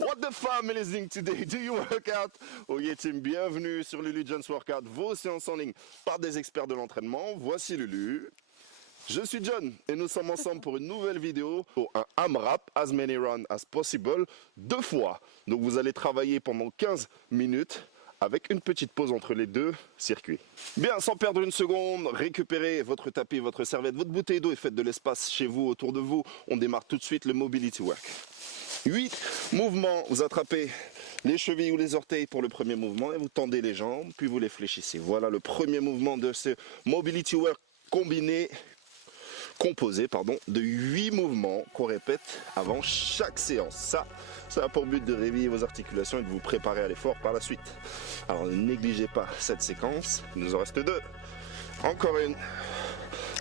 What the fam is listening today? Do you work out? Oh yeah team, bienvenue sur Lulu Jones Workout, vos séances en ligne par des experts de l'entraînement. Voici Lulu. Je suis John et nous sommes ensemble pour une nouvelle vidéo pour un AMRAP, as many rounds as possible, 2 fois. Donc vous allez travailler pendant 15 minutes avec une petite pause entre les deux circuits. Bien, sans perdre une seconde, récupérez votre tapis, votre serviette, votre bouteille d'eau et faites de l'espace chez vous, autour de vous. On démarre tout de suite le Mobility Work. 8 mouvements, vous attrapez les chevilles ou les orteils pour le premier mouvement et vous tendez les jambes, puis vous les fléchissez. Voilà le premier mouvement de ce Mobility Work composé de 8 mouvements qu'on répète avant chaque séance. Ça a pour but de réveiller vos articulations et de vous préparer à l'effort par la suite. Alors ne négligez pas cette séquence, il nous en reste 2. Encore une.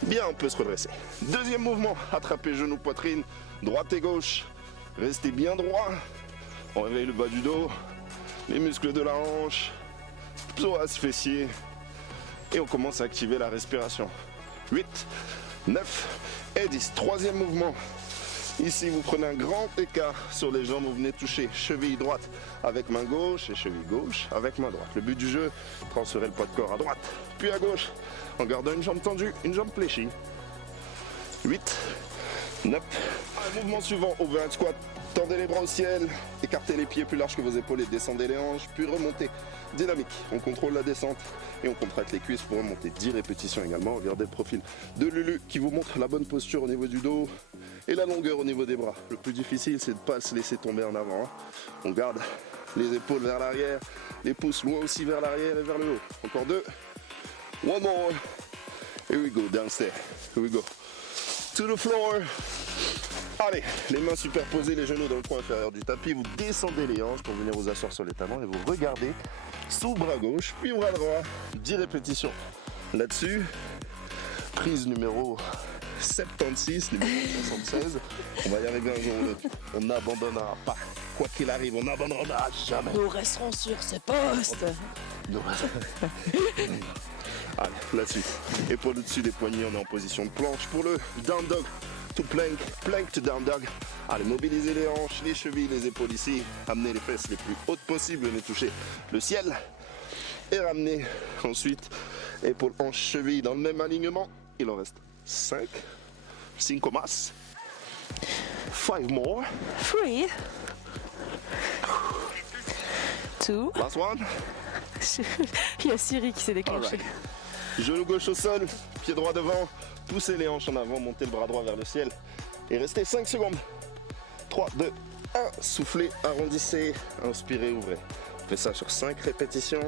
Bien, on peut se redresser. Deuxième mouvement, attrapez genoux, poitrine, droite et gauche. Restez bien droit. On réveille le bas du dos, les muscles de la hanche, psoas fessier. Et on commence à activer la respiration. 8, 9 et 10. Troisième mouvement. Ici, vous prenez un grand écart sur les jambes. Vous venez toucher cheville droite avec main gauche et cheville gauche avec main droite. Le but du jeu, transférer le poids de corps à droite, puis à gauche, en gardant une jambe tendue, une jambe fléchie. 8, 9. Mouvement suivant, overhead squat. Tendez les bras au ciel, écartez les pieds plus larges que vos épaules et descendez les hanches, puis remontez. Dynamique, on contrôle la descente et on contracte les cuisses pour remonter. 10 répétitions également, regardez le profil de Lulu qui vous montre la bonne posture au niveau du dos et la longueur au niveau des bras. Le plus difficile, c'est de ne pas se laisser tomber en avant. On garde les épaules vers l'arrière, les pouces loin aussi vers l'arrière et vers le haut. Encore 2. One more. Here we go, downstairs. Here we go. To the floor. Allez, les mains superposées, les genoux dans le coin inférieur du tapis, vous descendez les hanches pour venir vous asseoir sur les talons et vous regardez sous bras gauche, puis bras droit. 10 répétitions là-dessus. Prise numéro 76, numéro 76. On va y arriver un jour ou l'autre. On n'abandonnera pas. Quoi qu'il arrive, on n'abandonnera jamais. Nous resterons sur ce poste. Allez, là-dessus. Épaules au-dessus des poignets, on est en position de planche pour le down dog. To plank, plank to down dog. Allez, mobilisez les hanches, les chevilles, les épaules ici. Amenez les fesses les plus hautes possibles, venez toucher le ciel. Et ramenez ensuite épaules, hanches, chevilles dans le même alignement. Il en reste 5. 5 más. 5 more. 3. 2. Last one. Il y a Siri qui s'est déclenché. Alright. Genou gauche au sol, pied droit devant. Poussez les hanches en avant, montez le bras droit vers le ciel. Et restez 5 secondes. 3, 2, 1. Soufflez, arrondissez, inspirez, ouvrez. On fait ça sur 5 répétitions.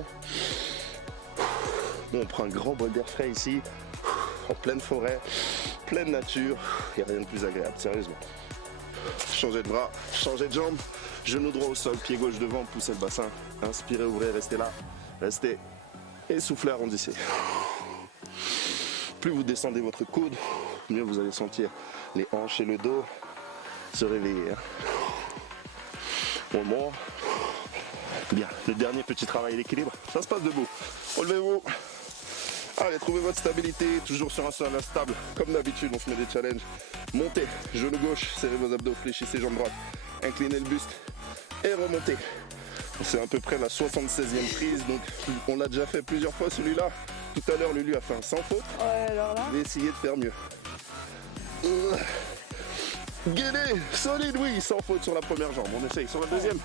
Nous, on prend un grand bol d'air frais ici, en pleine forêt, pleine nature. Il n'y a rien de plus agréable, sérieusement. Changez de bras, changez de jambe. Genou droit au sol, pied gauche devant, poussez le bassin. Inspirez, ouvrez, restez là. Restez. Et soufflez, arrondissez. Plus vous descendez votre coude, mieux vous allez sentir les hanches et le dos se réveiller. One more. Bien, le dernier petit travail d'équilibre, ça se passe debout. Relevez-vous. Allez, trouvez votre stabilité, toujours sur un sol instable. Comme d'habitude, on se met des challenges. Montez, genou gauche, serrez vos abdos, fléchissez jambe droite. Inclinez le buste et remontez. C'est à peu près la 76e prise, donc on l'a déjà fait plusieurs fois celui-là. Tout à l'heure, Lulu a fait un sans faute. Ouais, alors là. Je vais essayer de faire mieux. Guédé, solide, oui, sans faute sur la première jambe. On essaye sur la deuxième.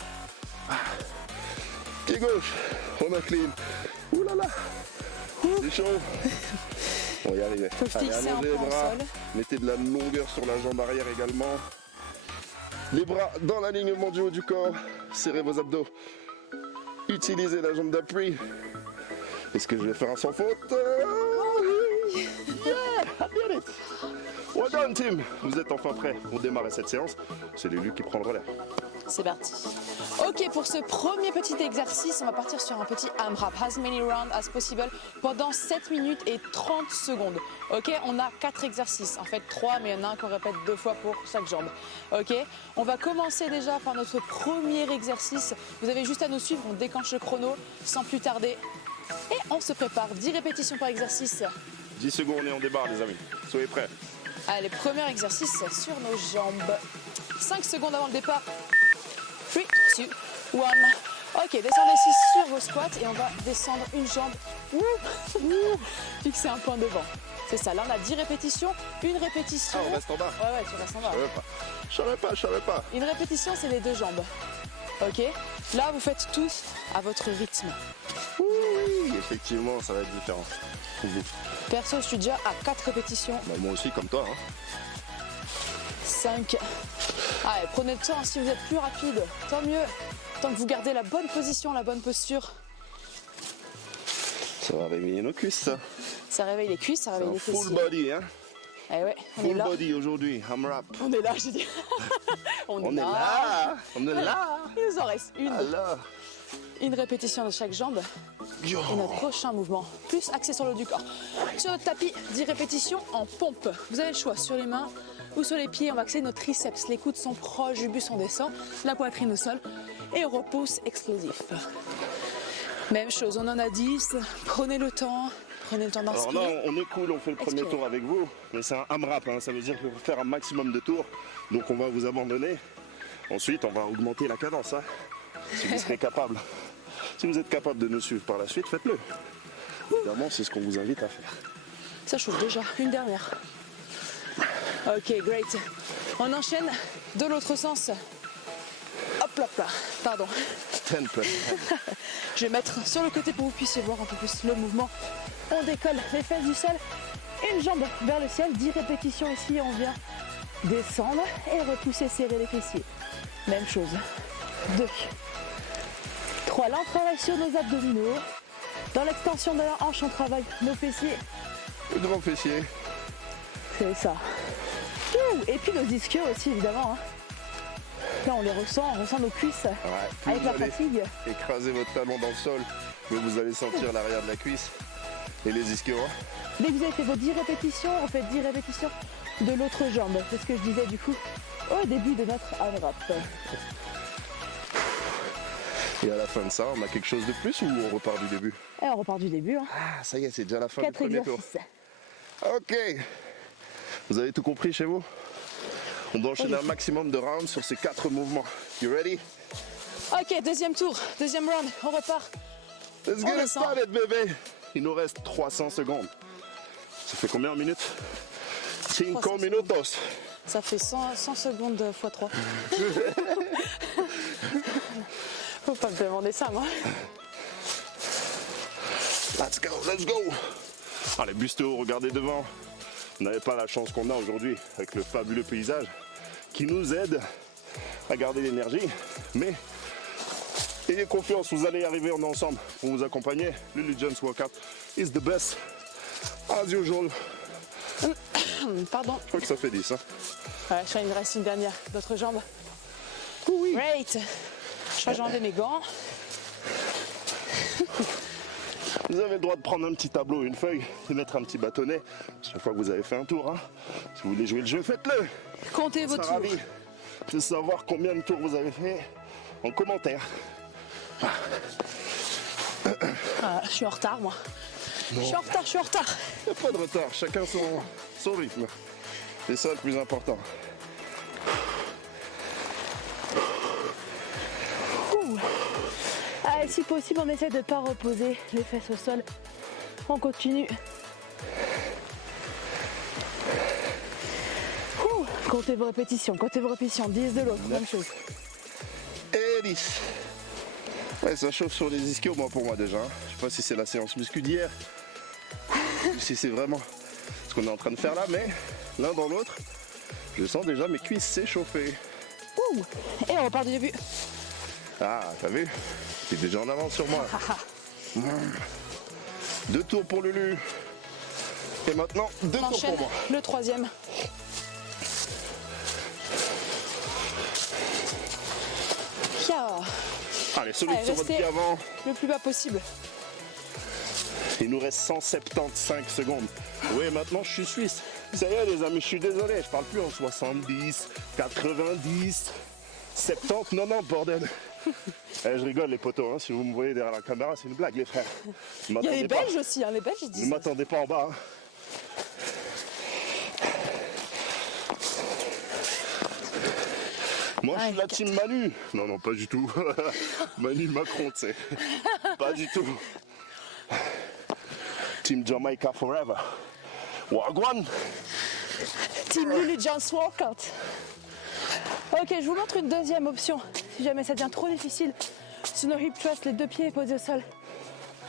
Pied gauche, on incline. Ouh là là, c'est chaud. On va y arriver. Faut Allez, fixer un allongez peu les en bras. sol. Mettez de la longueur sur la jambe arrière également. Les bras dans l'alignement du haut du corps. Serrez vos abdos. Utilisez la jambe d'appui. Est-ce que je vais faire un sans faute? Yeah, I did it. Well done, team. Vous êtes enfin prêts pour démarrer cette séance. C'est Lulu qui prend le relais. C'est parti. Ok, pour ce premier petit exercice, on va partir sur un petit AMRAP, as many rounds as possible, pendant 7 minutes et 30 secondes. Ok, on a 4 exercices, en fait 3, mais il y en a un qu'on répète 2 fois pour chaque jambe. Ok, on va commencer déjà par notre premier exercice. Vous avez juste à nous suivre, on déclenche le chrono sans plus tarder. Et on se prépare, 10 répétitions par exercice. 10 secondes et on débarre, les amis. Soyez prêts. Allez, premier exercice sur nos jambes. 5 secondes avant le départ. 3, 2, 1. Ok, descendez ici sur vos squats et on va descendre une jambe. Fixer un point devant. C'est ça, là on a 10 répétitions, une répétition. Ah, on reste en bas. Ouais, tu restes en bas. Je savais pas. Une répétition, c'est les 2 jambes. Ok, là vous faites tous à votre rythme. Oui, effectivement, ça va être différent. Perso, je suis déjà à 4 répétitions. Bah, moi aussi, comme toi. 5. Allez, prenez le temps, si vous êtes plus rapide, tant mieux. Tant que vous gardez la bonne position, la bonne posture. Ça va réveiller nos cuisses, ça. Ça réveille les cuisses, ça réveille les fessiers. Full body, hein. Eh ouais, on est Full là. body aujourd'hui, AMRAP. On est là, j'ai dit. On est là. Il nous en reste une. Alors. Une répétition de chaque jambe. Yo. Et notre prochain mouvement, plus axé sur le haut du corps. Sur notre tapis, 10 répétitions en pompe. Vous avez le choix, sur les mains ou sur les pieds. On va axer nos triceps. Les coudes sont proches du buste, on descend. La poitrine au sol. Et repousse explosif. Même chose, on en a 10. Prenez le temps Alors d'inspirer. là, on est cool, on fait le premier Expirez. tour avec vous. Mais c'est un AMRAP, hein. Ça veut dire qu'il faut faire un maximum de tours. Donc on va vous abandonner. Ensuite, on va augmenter la cadence, hein. Si vous serez capable. Si vous êtes capable de nous suivre par la suite, faites-le. Évidemment, c'est ce qu'on vous invite à faire. Ça chauffe déjà. Une dernière. Ok, great. On enchaîne de l'autre sens. Hop là, là. Pardon. 10 plus 10. Je vais mettre sur le côté pour que vous puissiez voir un peu plus le mouvement. On décolle les fesses du sol. Une jambe vers le ciel. 10 répétitions ici. On vient descendre et repousser, serrer les fessiers. Même chose. 2. 3. Là, on travaille sur nos abdominaux. Dans l'extension de la hanche, on travaille nos fessiers. Le grand fessier. C'est ça. Ouh, et puis nos ischios aussi, évidemment. Hein. Là, on les ressent, on ressent nos cuisses Plus avec vous la allez fatigue. écraser votre talon dans le sol, mais vous allez sentir l'arrière de la cuisse et les ischios. Dès que vous avez fait vos 10 répétitions, on fait 10 répétitions de l'autre jambe. C'est ce que je disais du coup au début de notre AMRAP. Et à la fin de ça, on a quelque chose de plus ou on repart du début? Et on repart du début. Hein. Ah, ça y est, c'est déjà la fin 4 du premier tour. exercices. Ok. Vous avez tout compris chez vous? On doit enchaîner Oui. un maximum de rounds sur ces 4 mouvements. You ready? Ok, deuxième tour, deuxième round, on repart. Let's On get it descend. started, bébé. Il nous reste 300 secondes. Ça fait combien en minutes? 5 300 minutos. Ça fait 100 secondes x 3. Faut pas me demander ça, moi. Let's go, let's go. Allez, buste haut, regardez devant. Vous n'avez pas la chance qu'on a aujourd'hui avec le fabuleux paysage qui nous aide à garder l'énergie. Mais ayez confiance, vous allez y arriver, on est ensemble pour vous accompagner. Le Legends Workout is the best. As usual. Pardon. Je crois que ça fait 10. Hein. Ouais, je crois qu'il me reste une dernière. L'autre jambe. Oui. Great. Je crois que j'ai enlevé mes gants. Vous avez le droit de prendre un petit tableau, une feuille, de mettre un petit bâtonnet. Chaque fois que vous avez fait un tour, hein. Si vous voulez jouer le jeu, faites-le. Comptez On vos sera tours. ravis de savoir combien de tours vous avez fait en commentaire. Ah, je suis en retard, moi. Je suis en retard, je suis en retard. Il n'y a pas de retard, chacun son rythme. C'est ça le plus important. Ouh. Allez, si possible, on essaie de ne pas reposer les fesses au sol. On continue. Ouh. Comptez vos répétitions, 10 de l'autre, même chose. Et 10. Ouais, ça chauffe sur les ischios, moi, pour moi déjà. Hein. Je sais pas si c'est la séance muscu d'hier, ou si c'est vraiment ce qu'on est en train de faire là, mais l'un dans l'autre, je sens déjà mes cuisses s'échauffer. Ouh. Et on repart du début. Ah, t'as vu? T'es déjà en avance sur moi. 2 tours pour Lulu. Et maintenant, 2 On tours enchaîne pour moi. le troisième. Pia. Allez, solide Allez, sur votre restez- pied avant. Le plus bas possible. Il nous reste 175 secondes. Oui, maintenant je suis suisse. Ça y est les amis, je suis désolé, je parle plus en 70, 90, 70, 90, bordel. Je rigole les potos, hein. Si vous me voyez derrière la caméra, c'est une blague les frères. Ne Il y a les m'attendez pas. Belges aussi, hein. Les Belges ils Ne disent ça. m'attendez pas en bas. Hein. Moi, je suis la 4. team Manu. Non, non, pas du tout. Manu Macron, tu sais. Pas du tout. Team Jamaica forever. Wagwan. Team Lulu Jones Workout. Ok, je vous montre une deuxième option. Si jamais ça devient trop difficile, sur nos hip thrusts, les deux pieds posés au sol.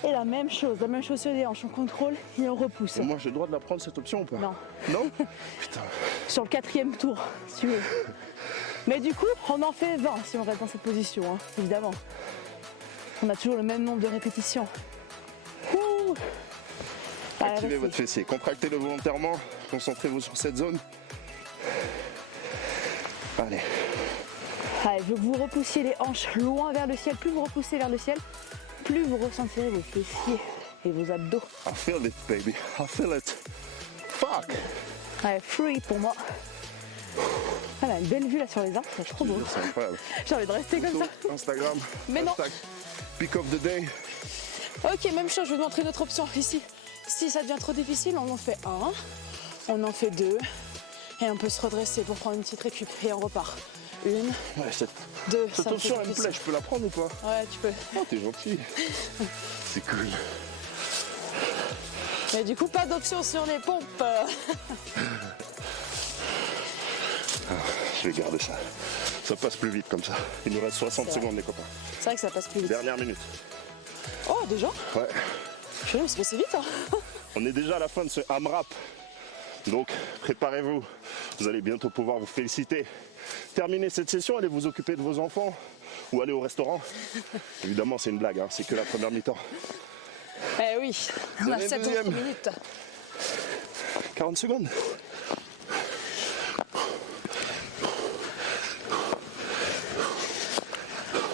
Et la même chose sur les hanches. On contrôle et on repousse. Et moi, j'ai le droit de la prendre cette option ou pas? Non. Non? Putain. Sur le 4e tour, si tu veux. Mais du coup, on en fait 20 si on reste dans cette position, hein, évidemment. On a toujours le même nombre de répétitions. Ouh. Allez, Activez vas-y. votre fessier. Contractez-le volontairement. Concentrez-vous sur cette zone. Allez. Allez, je veux que vous repoussiez les hanches loin vers le ciel. Plus vous repoussez vers le ciel, plus vous ressentirez vos fessiers et vos abdos. I feel it, baby. I feel it. Fuck. Allez, free pour moi. Elle a une belle vue là sur les arbres, c'est trop beau. C'est incroyable. J'ai envie de rester comme ça. Instagram. Mais non. Hashtag Pick of the day. Ok, même chose, je vais vous montrer une autre option ici. Si ça devient trop difficile, on en fait 1, on en fait 2, et on peut se redresser pour prendre une petite récup, et on repart. 1, Ouais, cette 2, cette option, elle me plaît. Je peux la prendre ou pas? Ouais, tu peux. Oh, t'es gentil. C'est cool. Mais du coup, pas d'option sur les pompes. Je vais garder ça. Ça passe plus vite comme ça. Il nous reste 60 C'est vrai. secondes, les copains. C'est vrai que ça passe plus vite. Dernière minute. Oh, déjà? Ouais. Je vais se passer vite, hein. On est déjà à la fin de ce AMRAP. Donc, préparez-vous. Vous allez bientôt pouvoir vous féliciter. Terminez cette session, allez vous occuper de vos enfants ou aller au restaurant. Évidemment, c'est une blague, hein. C'est que la première mi-temps. Eh oui, on a Deuxième. 7 autres minutes. 40 secondes.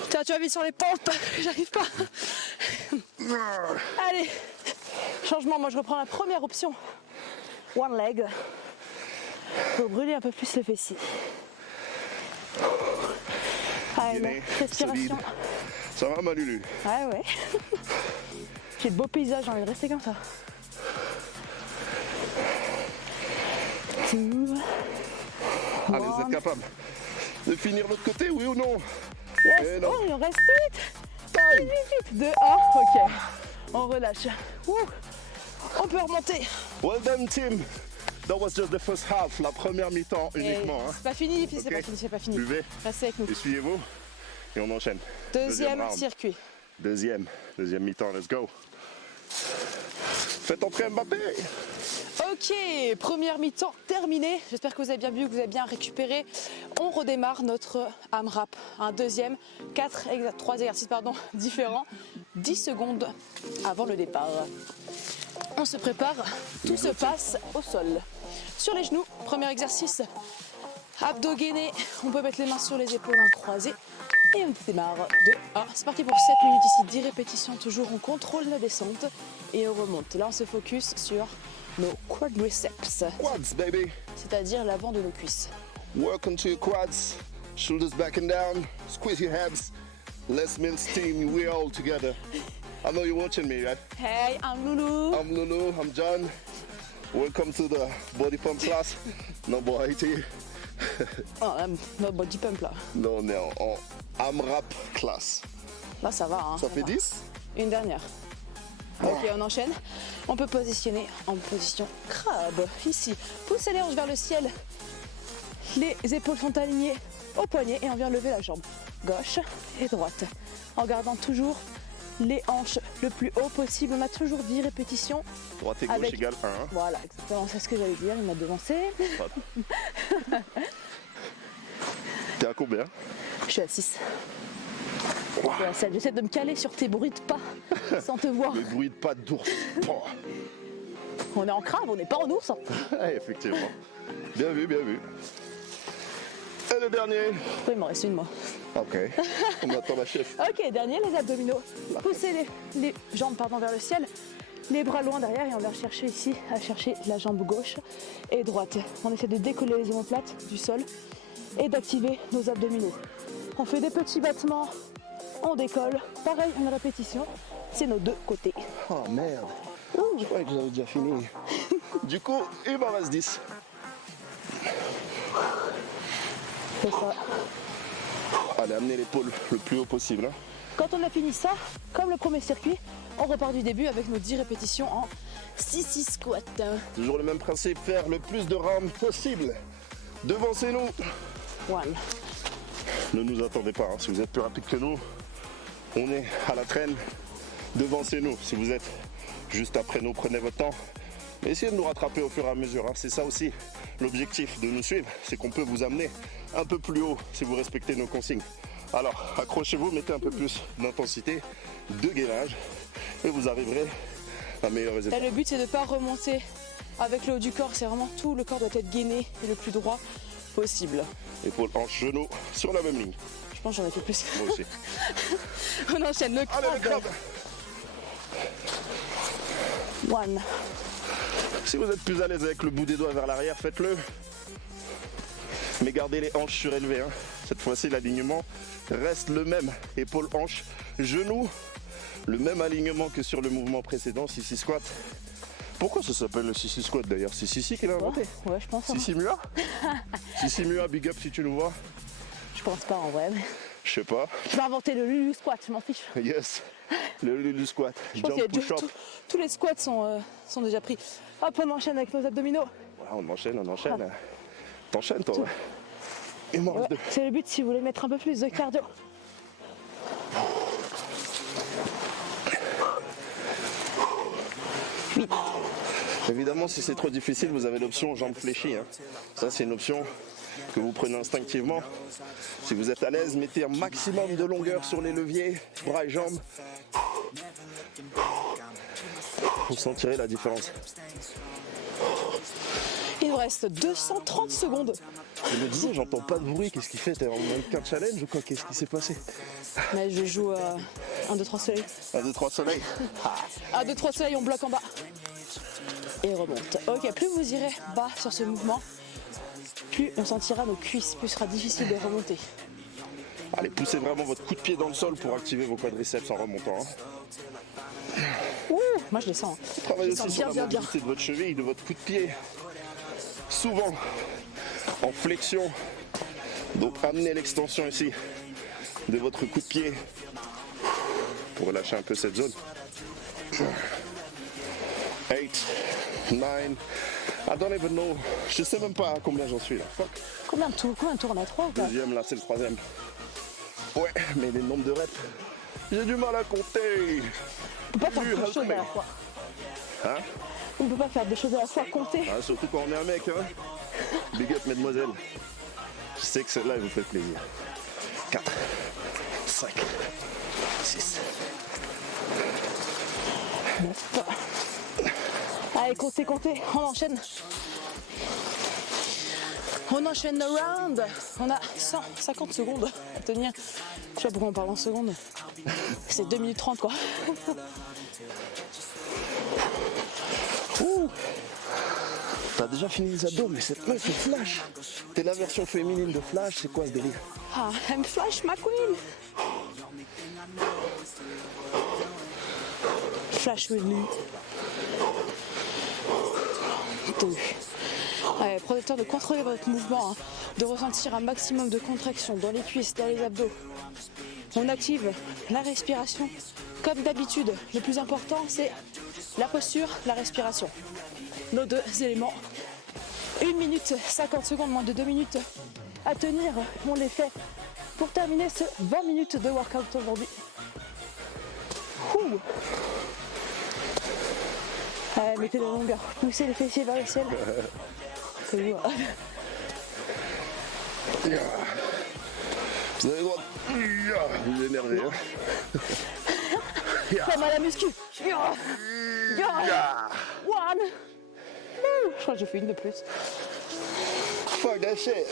Tiens, tu vas vite sur les pompes, j'arrive pas. Allez, changement, moi je reprends la première option. One leg. Pour brûler un peu plus le fessier. Allez, Guinée, respiration. solide. Ça va, ma Lulu? Ouais, ouais. J'ai de beaux paysages, j'ai envie de rester comme ça. 2, Allez, vous êtes capable de finir l'autre côté, oui ou non? Yes. Eh non. Oh, il en reste 8. 2, 1, ok. On relâche. Ouh. On peut remonter. Well done, team. That was just the first half, la première mi-temps uniquement. Hein. C'est pas fini, puis c'est Ok. pas fini, c'est pas fini. Buvez, Restez avec nous. essuyez-vous et on enchaîne. Deuxième round. circuit. Deuxième mi-temps, let's go. Faites entrer Mbappé. Ok, première mi-temps terminée. J'espère que vous avez bien vu, que vous avez bien récupéré. On redémarre notre AMRAP. Un deuxième, 3 exercices différents. 10 secondes avant le départ. On se prépare, tout se passe au sol. Sur les genoux, premier exercice. Abdos gainés, on peut mettre les mains sur les épaules croisées. Et on démarre de 1. C'est parti pour 7 minutes ici, 10 répétitions toujours. On contrôle la descente et on remonte. Là, on se focus sur nos quadriceps, Quads, baby. c'est-à-dire l'avant de nos cuisses. Work onto your quads, shoulders back and down, squeeze your abs. Let's mince team, we're all together. I know you're watching me, right? Hey, I'm Loulou. I'm Lulu, I'm John. Welcome to the body pump class. No boy, Oh, notre body pump là. Non, on est en AMRAP class. Là, ça va. Hein, Ça fait va. 10? Une dernière. Ok, on enchaîne. On peut positionner en position crabe. Ici, poussez les hanches vers le ciel. Les épaules sont alignées au poignet et on vient lever la jambe gauche et droite. En gardant toujours les hanches le plus haut possible. On a toujours 10 répétitions. Droite et gauche Avec- égale 1. Voilà, exactement, c'est ce que j'allais dire. Il m'a devancé. T'es à combien? Je suis à 6. J'essaie de me caler sur tes bruits de pas sans te voir. Le bruit de pas d'ours. Oh. On est en crabe, on n'est pas en ours. Effectivement. Bien vu, bien vu. Et le dernier. Il m'en reste une, moi. Ok. On attend la chef. Ok, dernier, les abdominaux. Poussez les jambes vers le ciel, les bras loin derrière et on vient chercher ici, à chercher la jambe gauche et droite. On essaie de décoller les omoplates du sol et d'activer nos abdominaux. On fait des petits battements, on décolle. Pareil, une répétition, c'est nos deux côtés. Oh merde. Je croyais que j'avais déjà fini. Du coup, il m'en reste 10. C'est ça. Allez, amenez l'épaule le plus haut possible. Hein. Quand on a fini ça, comme le premier circuit, on repart du début avec nos 10 répétitions en 6-6 squat. Toujours le même principe, faire le plus de rounds possible. Devancez-nous. One. Ne nous attendez pas, hein. Si vous êtes plus rapide que nous, on est à la traîne. Devancez-nous. Si vous êtes juste après nous, prenez votre temps. Mais essayez de nous rattraper au fur et à mesure. Hein. C'est ça aussi l'objectif de nous suivre, c'est qu'on peut vous amener un peu plus haut si vous respectez nos consignes. Alors accrochez-vous, mettez un peu plus d'intensité, de gainage et vous arriverez à un meilleur résultat. Là, le but c'est de ne pas remonter avec le haut du corps, c'est vraiment tout le corps doit être gainé et le plus droit possible. Épaule, hanche, genou sur la même ligne. Je pense que j'en ai fait plus. Moi aussi. On enchaîne le crabe. Allez, le crabe. One. Si vous êtes plus à l'aise avec le bout des doigts vers l'arrière, faites-le. Mais gardez les hanches surélevées. Hein. Cette fois-ci, l'alignement reste le même. Épaule, hanche, genou. Le même alignement que sur le mouvement précédent, 6-6 squat. Pourquoi ça s'appelle le 6-6 squat d'ailleurs? C'est Sissi qui l'a inventé? Ouais, je pense. Sissi Mua. Sissi Mua, big up si tu nous vois. Je pense pas en vrai. Mais... Je sais pas. Je vais inventer le Lulu squat, je m'en fiche. Yes. Le Lulu squat. Je pense Jump que push up. tous les squats sont déjà pris. Hop, on enchaîne avec nos abdominaux. Voilà, on enchaîne, on enchaîne. T'enchaînes toi, ouais. Il m'en reste deux. C'est le but si vous voulez mettre un peu plus de cardio. Évidemment, si c'est trop difficile, vous avez l'option jambes fléchies. Hein. Ça, c'est une option que vous prenez instinctivement. Si vous êtes à l'aise, mettez un maximum de longueur sur les leviers, bras et jambes. Vous sentirez la différence. Il nous reste 230 secondes. Je me disais, j'entends pas de bruit. Qu'est-ce qu'il fait? T'es en mannequin challenge ou quoi? Qu'est-ce qui s'est passé? Mais je joue 1, 2, 3 soleil. 1, 2, 3 soleil. 1, 2, 3 soleil, on bloque en bas. Et remonte. Ok, plus vous irez bas sur ce mouvement, plus on sentira nos cuisses, plus ce sera difficile de remonter. Allez, poussez vraiment votre coup de pied dans le sol pour activer vos quadriceps en remontant. Hein. Ouh, moi je les sens. Travaillez Je les aussi sens sur la mobilité de votre cheville, de votre coup de pied. Souvent en flexion. Donc amenez l'extension ici de votre coup de pied pour relâcher un peu cette zone. 8, 9, I don't even know. Je sais même pas combien j'en suis là. Fuck. Combien de tours on a 3 ou pas? Deuxième, là c'est le troisième. Ouais, mais les nombres de reps, j'ai du mal à compter. On peut pas faire deux choses à la fois. Hein? On peut pas faire deux choses à la fois, compter. Ah, surtout quand on est un mec, hein. Big up, mesdemoiselles. Je sais que celle-là, elle vous fait plaisir. 4, 5, 6. 9. Allez, comptez, on enchaîne. On enchaîne le round. On a 150 secondes à tenir. Je sais pas pourquoi on parle en secondes. C'est 2 minutes 30 quoi. Ouh. T'as déjà fini les abdos, mais cette meuf est Flash. T'es la version féminine de Flash, c'est quoi ce délire? Ah, I'm Flash McQueen. Flash with me. Allez, prenez le temps de contrôler votre mouvement, hein, de ressentir un maximum de contraction dans les cuisses, dans les abdos. On active la respiration. Comme d'habitude, le plus important, c'est la posture, la respiration. Nos deux éléments. 1 minute 50 secondes, moins de 2 minutes à tenir. On les fait pour terminer ce 20 minutes de workout aujourd'hui. Ouh. Allez, mettez la longueur, poussez les fessiers vers le ciel. C'est vous. Vous avez le droit de vous énerver. Hein. Ça m'a la muscu. One. Je crois que j'ai fait une de plus. Fuck that shit.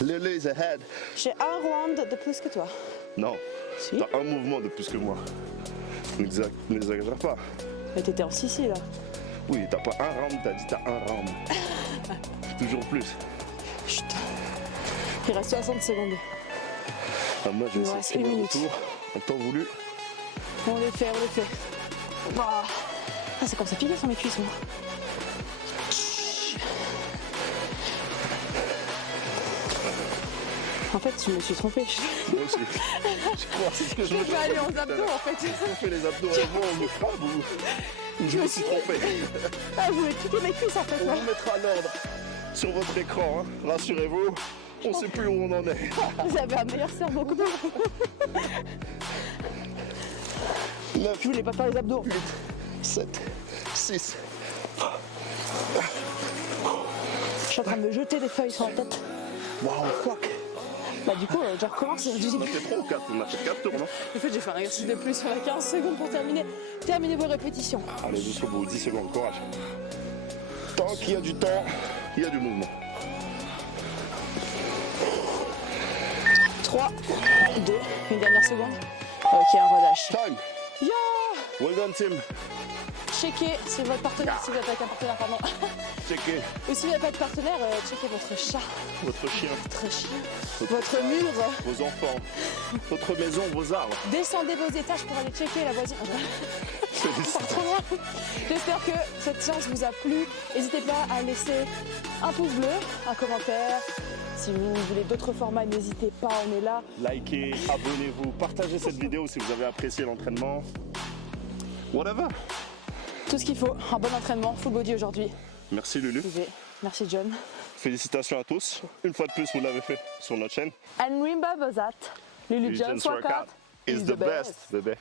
Lily is ahead. J'ai un round de plus que toi. Non, Si. t'as un mouvement de plus que moi. N'exagère pas. Mais t'étais en Sicile là. Oui, t'as pas un round, t'as dit t'as un round. Toujours plus. Chut. Il reste 60 secondes. Ah, moi je vais Il nous essayer reste de une finir le minute. tour en temps voulu. On les fait. Ah, c'est comme ça piqué sur mes cuisses moi. En fait, je me suis trompée. Moi aussi. Je crois, c'est ce que je me Je vais aller aux abdos en fait. On fait les abdos avant, on me frappe ou je me suis trompé. Ah, vous voulez piquer mes cuisses en fait On là. vous mettra l'ordre sur votre écran, hein. Rassurez-vous, on sait plus où on en est. Vous avez un meilleur cerveau que moi. 9, Je voulais pas faire les abdos. 8, 7, 6. Je suis en train de me jeter des feuilles sur la tête. Waouh, fuck. Bah du coup, je recommence. On a fait 3 ou 4, on a fait 4 tours, non? En fait, j'ai fait un exercice de plus sur la 15 secondes pour terminer vos répétitions. Allez, jusqu'au bout, 10 secondes, courage. Tant qu'il y a du temps, il y a du mouvement. 3, 2, une dernière seconde. Ok, on relâche. Time. Yeah! Well done, Tim. Checkez si votre partenaire, si vous êtes avec un partenaire, pardon. Checkez Ou si vous n'avez pas de partenaire, checkez votre chat, votre chien, votre chien, votre mur. vos enfants, votre maison, vos arbres. Descendez vos étages pour aller checker la voisine. Félicitations. Trop loin. J'espère que cette séance vous a plu. N'hésitez pas à laisser un pouce bleu, un commentaire. Si vous voulez d'autres formats, n'hésitez pas, on est là. Likez, abonnez-vous, partagez cette vidéo si vous avez apprécié l'entraînement. Whatever. Tout ce qu'il faut, un bon entraînement, full body aujourd'hui. Merci Lulu. Merci John. Félicitations à tous. Une fois de plus, vous l'avez fait sur notre chaîne. And remember that Lulu John's workout is the best, bébé.